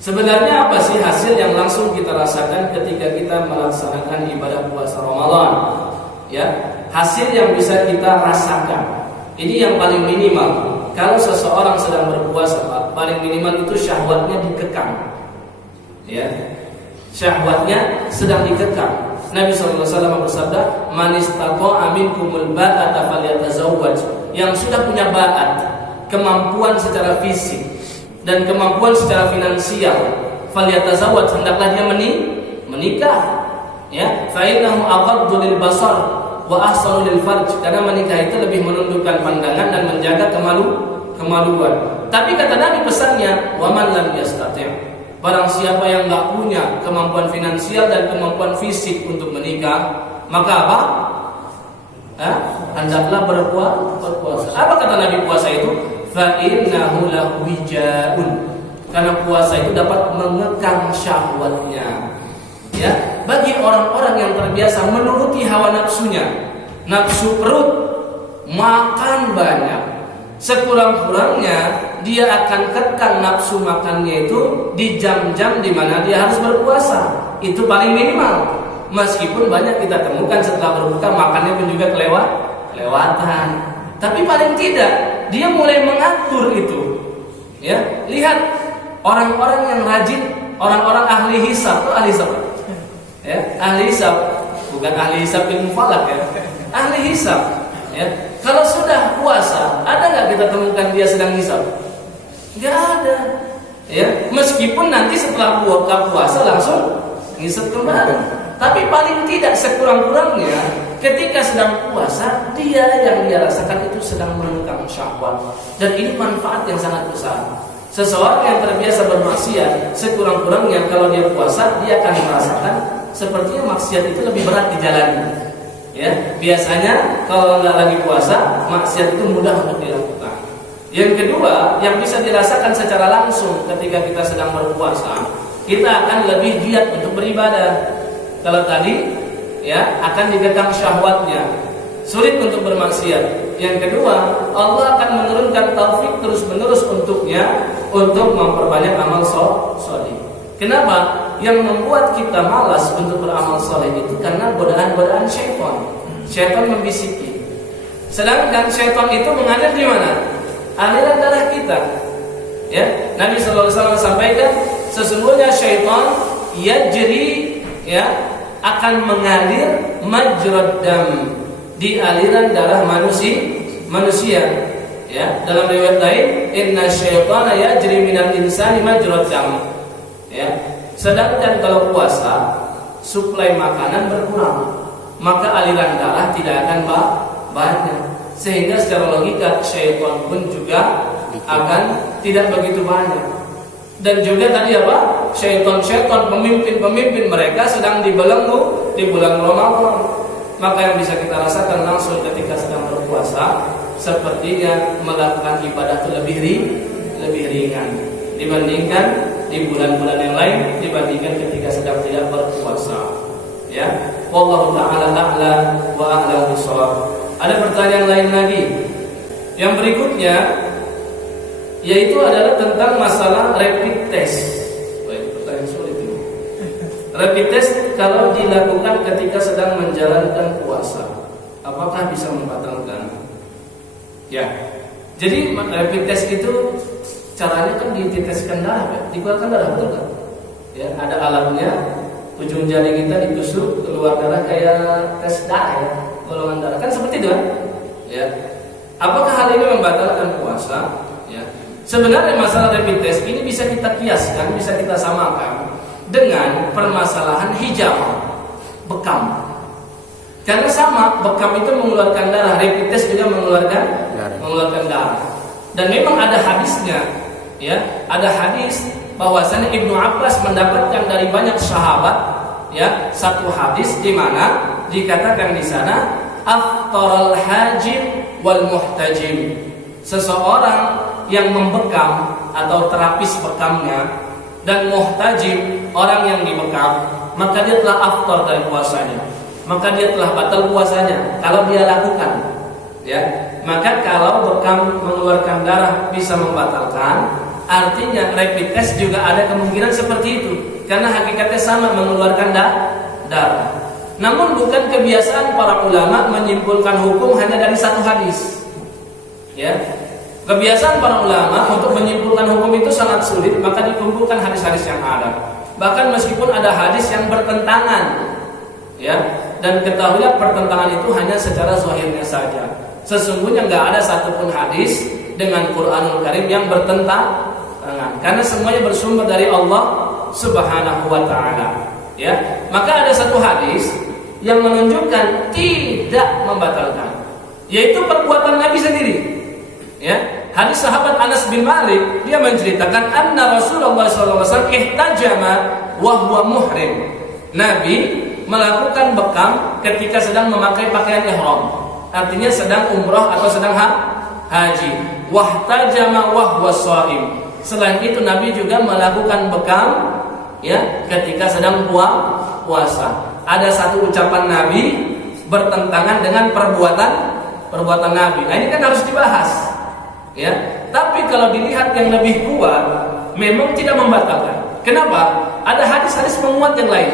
Sebenarnya apa sih hasil yang langsung kita rasakan ketika kita melaksanakan ibadah puasa Ramadan? Ya, hasil yang bisa kita rasakan. Ini yang paling minimal. Kalau seseorang sedang berpuasa, paling minimal itu syahwatnya dikekang. Ya, syahwatnya sedang dikekang. Nabi SAW bersabda, "Man istata'a minkumul ba'ata falyatazawwaj." Yang sudah punya ba'at, kemampuan secara fisik dan kemampuan secara finansial, falyatazawwaj, hendaklah dia menikah. Ya, fa innahu aqaddu lil basar wa ahsanu lil farj, karena menikah itu lebih menundukkan pandangan dan menjaga kemaluan. Tapi kata Nabi pesannya, wa man lam yastati', barang siapa yang enggak punya kemampuan finansial dan kemampuan fisik untuk menikah, maka apa? Hendaklah berpuasa. Apa kata Nabi puasa itu? Fa innahu lahu wijaun, karena puasa itu dapat mengekang syahwatnya. Ya, bagi orang-orang yang terbiasa menuruti hawa nafsunya, nafsu perut, makan banyak, sekurang-kurangnya dia akan kekang nafsu makannya itu di jam-jam di mana dia harus berpuasa. Itu paling minimal. Meskipun banyak kita temukan setelah berbuka makannya pun juga kelewatan. Tapi paling tidak dia mulai mengatur itu. Ya, lihat orang-orang yang rajin, orang-orang ahli hisab, itu ahli hisab. Ya, ahli hisab, bukan ahli hisab ilmu falak ya. Ahli hisab. Ya, kalau sudah puasa, ada nggak kita temukan dia sedang hisab? Nggak ada. Ya, meskipun nanti setelah buka puasa langsung hisab kembali. Tapi paling tidak sekurang-kurangnya ketika sedang puasa, dia yang dia rasakan itu sedang mengekang syahwat. Dan ini manfaat yang sangat besar. Seseorang yang terbiasa bermaksiat, sekurang-kurangnya kalau dia puasa, dia akan merasakan sepertinya maksiat itu lebih berat dijalani. Ya, biasanya kalau nggak lagi puasa, maksiat itu mudah untuk dilakukan. Yang kedua, yang bisa dirasakan secara langsung ketika kita sedang berpuasa, kita akan lebih giat untuk beribadah. Kalau tadi, ya, akan dikekang syahwatnya, sulit untuk bermaksiat. Yang kedua, Allah akan menurunkan taufik terus-menerus untuknya untuk memperbanyak amal soleh. Kenapa? Yang membuat kita malas untuk beramal soleh itu karena godaan-godaan syaitan. Syaitan membisiki. Sedangkan syaitan itu mengalir di mana? Aliran darah kita. Ya, Nabi SAW sampaikan, sesungguhnya syaitan yajri, ya, akan mengalir majrad dam, di aliran darah manusia. Ya, dalam riwayat lain, inna syaitana yajri minal insani majrad dam. Ya, sedangkan kalau puasa, suplai makanan berkurang, maka aliran darah tidak akan banyak, sehingga secara logika syaitan pun juga akan tidak begitu banyak. Dan juga tadi apa? Syaitan-syaitan, pemimpin-pemimpin mereka sedang dibelenggu di bulan Ramadan. Maka yang bisa kita rasakan langsung ketika sedang berpuasa, sepertinya melakukan ibadah itu lebih ringan dibandingkan di bulan-bulan yang lain, dibandingkan ketika sedang tidak berpuasa. Ya, wallahu ta'ala a'la wa a'lamu bishawab. Ada pertanyaan lain lagi. Yang berikutnya yaitu adalah tentang masalah rapid test. Baik, pertanyaan sulit ini. Rapid test kalau dilakukan ketika sedang menjalankan puasa, apakah bisa membatalkan? Ya. Jadi rapid test itu caranya kan diteskan darah, dikeluarkan darah, betul kan? Ya, ada alatnya, ujung jari kita ditusuk, keluar darah kayak tes darah, ya, golongan darah, kan seperti itu kan? Ya. Apakah hal ini membatalkan puasa? Ya. Sebenarnya masalah rapid test ini bisa kita kiaskan, bisa kita samakan dengan permasalahan hijamah, bekam. Karena sama, bekam itu mengeluarkan darah, rapid test juga mengeluarkan darah. Dan memang ada hadisnya, ya, ada hadis bahwasanya Ibnu Abbas mendapatkan dari banyak sahabat, ya, satu hadis di mana dikatakan di sana aftaral hajim wal muhtajim. Seseorang yang membekam atau terapis bekamnya dan muhtajim, orang yang dibekam, maka dia telah aftar dari puasanya, maka dia telah batal puasanya kalau dia lakukan. Ya, maka kalau bekam mengeluarkan darah bisa membatalkan, Artinya rapid test juga ada kemungkinan seperti itu, karena hakikatnya sama, mengeluarkan darah. Namun bukan kebiasaan para ulama menyimpulkan hukum hanya dari satu hadis. Ya, kebiasaan para ulama untuk menyimpulkan hukum itu sangat sulit, maka dikumpulkan hadis-hadis yang ada. Bahkan meskipun ada hadis yang bertentangan, ya, dan ketahuilah pertentangan itu hanya secara zahirnya saja. Sesungguhnya nggak ada satupun hadis dengan Quranul Karim yang bertentangan, karena semuanya bersumber dari Allah Subhanahu wa taala. Ya, maka ada satu hadis yang menunjukkan tidak membatalkan, yaitu perbuatan Nabi sendiri. Ya, hadis sahabat Anas bin Malik, dia menceritakan anna Rasulullah SAW ihtajama wa huwa muhrim. Nabi melakukan bekam ketika sedang memakai pakaian ihram, artinya sedang umrah atau sedang haji. Wahtajama wa huwa shaim. Selain itu Nabi juga melakukan bekam, ya, ketika sedang puasa. Ada satu ucapan Nabi bertentangan dengan perbuatan Nabi. Nah, ini kan harus dibahas. Ya, tapi kalau dilihat yang lebih kuat, memang tidak membatalkan. Kenapa? Ada hadis-hadis penguat yang lain.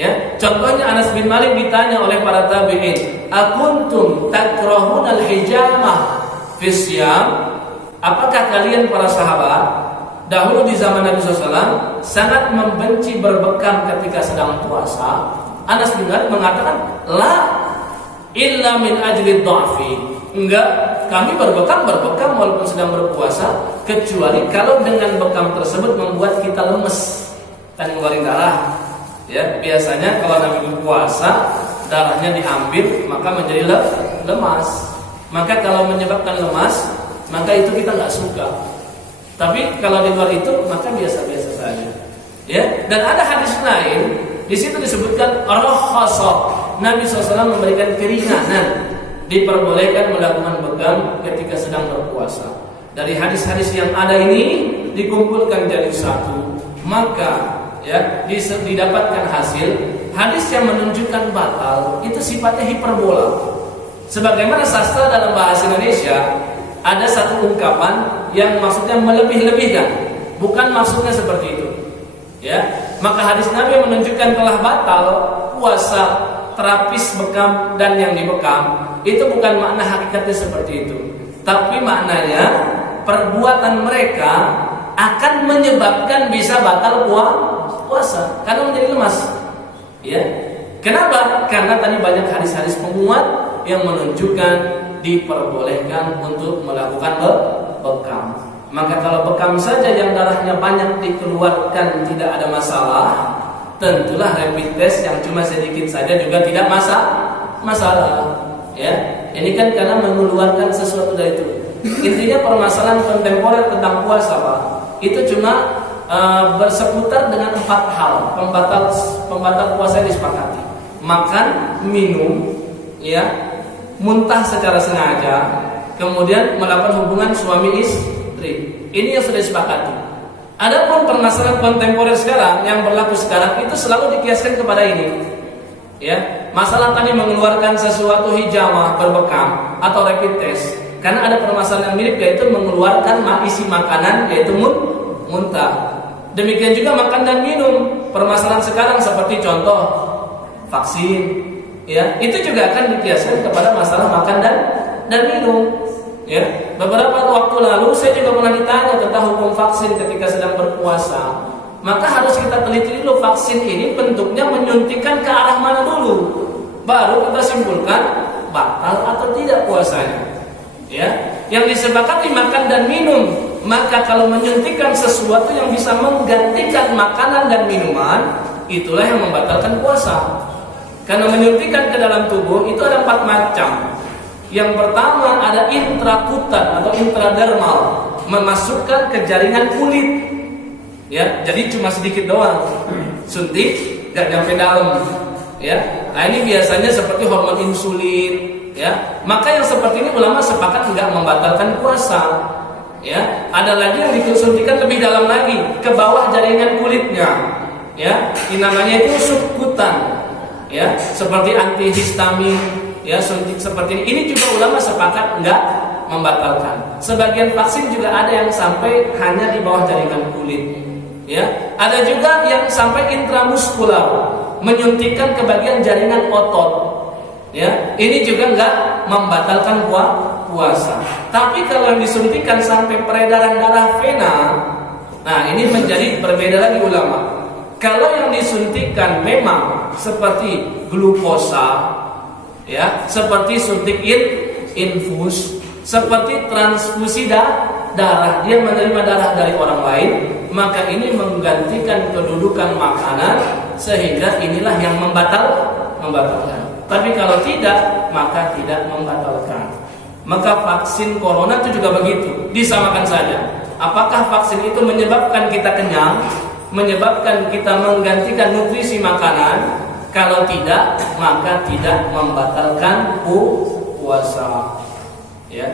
Ya, contohnya Anas bin Malik ditanya oleh para tabi'in, "Akuntum takrahunal hijamah fi siyam?" Apakah kalian para sahabat dahulu di zaman Nabi SAW sangat membenci berbekam ketika sedang puasa? Anas bin Malik mengatakan, "La illa min ajli dha'fi." Enggak, kami berbekam walaupun sedang berpuasa, kecuali kalau dengan bekam tersebut membuat kita lemes dan mengeluarkan darah. Ya, biasanya kalau Nabi berpuasa, darahnya diambil maka menjadi lemas. Maka kalau menyebabkan lemas, maka itu kita nggak suka. Tapi kalau di luar itu, maka biasa-biasa saja. Ya, dan ada hadis lain, di situ disebutkan rakhasa. Nabi SAW memberikan keringanan, diperbolehkan melakukan bekam ketika sedang berpuasa. Dari hadis-hadis yang ada ini dikumpulkan jadi satu, maka ya didapatkan hasil hadis yang menunjukkan batal itu sifatnya hiperbola. Sebagaimana sastra dalam bahasa Indonesia ada satu ungkapan yang maksudnya melebih-lebihkan, bukan maksudnya seperti itu. Ya, maka hadis Nabi yang menunjukkan telah batal puasa, terapis bekam dan yang dibekam, itu bukan makna hakikatnya seperti itu. Tapi maknanya perbuatan mereka akan menyebabkan bisa batal puasa karena menjadi lemas. Ya. Kenapa? Karena tadi banyak hadis-hadis penguat yang menunjukkan diperbolehkan untuk melakukan bekam. Maka kalau bekam saja yang darahnya banyak dikeluarkan tidak ada masalah, tentulah rapid test yang cuma sedikit saja juga tidak masalah. Ya, ini kan karena mengeluarkan sesuatu dari itu. Intinya permasalahan kontemporer tentang puasa, Pak, itu cuma berseputar dengan 4 hal pembatal puasa yang disepakati: makan, minum, ya, muntah secara sengaja, kemudian melakukan hubungan suami istri. Ini yang sudah disepakati. Adapun permasalahan kontemporer sekarang yang berlaku sekarang itu selalu dikiaskan kepada ini. Ya, masalah tadi mengeluarkan sesuatu hijamah berbekam atau rapid test. Karena ada permasalahan yang mirip, yaitu mengeluarkan isi makanan, yaitu muntah. Demikian juga makan dan minum. Permasalahan sekarang seperti contoh vaksin, ya, itu juga akan dikiaskan kepada masalah makan dan minum. Ya, beberapa waktu lalu saya juga pernah ditanya tentang hukum vaksin ketika sedang berpuasa. Maka harus kita teliti dulu vaksin ini bentuknya menyuntikkan ke arah mana dulu, baru kita simpulkan batal atau tidak puasanya. Ya, yang disepakati makan dan minum. Maka kalau menyuntikkan sesuatu yang bisa menggantikan makanan dan minuman, itulah yang membatalkan puasa. Karena menyuntikkan ke dalam tubuh itu ada 4 macam. Yang pertama ada intrakutan atau intradermal, memasukkan ke jaringan kulit. Ya, jadi cuma sedikit doang. Suntik gak nyampe dalam. Ya. Nah, ini biasanya seperti hormon insulin, ya. Maka yang seperti ini ulama sepakat enggak membatalkan puasa. Ya, ada lagi yang disuntikan lebih dalam lagi ke bawah jaringan kulitnya. Ya, ini namanya itu subkutan. Ya, seperti antihistamin, ya, suntik seperti ini. Ini juga ulama sepakat enggak membatalkan. Sebagian vaksin juga ada yang sampai hanya di bawah jaringan kulit. Ya, ada juga yang sampai intramuskular, menyuntikkan ke bagian jaringan otot. Ya, ini juga enggak membatalkan puasa. Tapi kalau yang disuntikkan sampai peredaran darah vena, nah ini menjadi berbeda lagi ulama. Kalau yang disuntikkan memang seperti glukosa, ya, seperti suntik infus, seperti transfusi darah, dia menerima darah dari orang lain, maka ini menggantikan kedudukan makanan, sehingga inilah yang membatalkan. Tapi kalau tidak, maka tidak membatalkan. Maka vaksin corona itu juga begitu, disamakan saja. Apakah vaksin itu menyebabkan kita kenyang, menyebabkan kita menggantikan nutrisi makanan? Kalau tidak, maka tidak membatalkan puasa. Ya.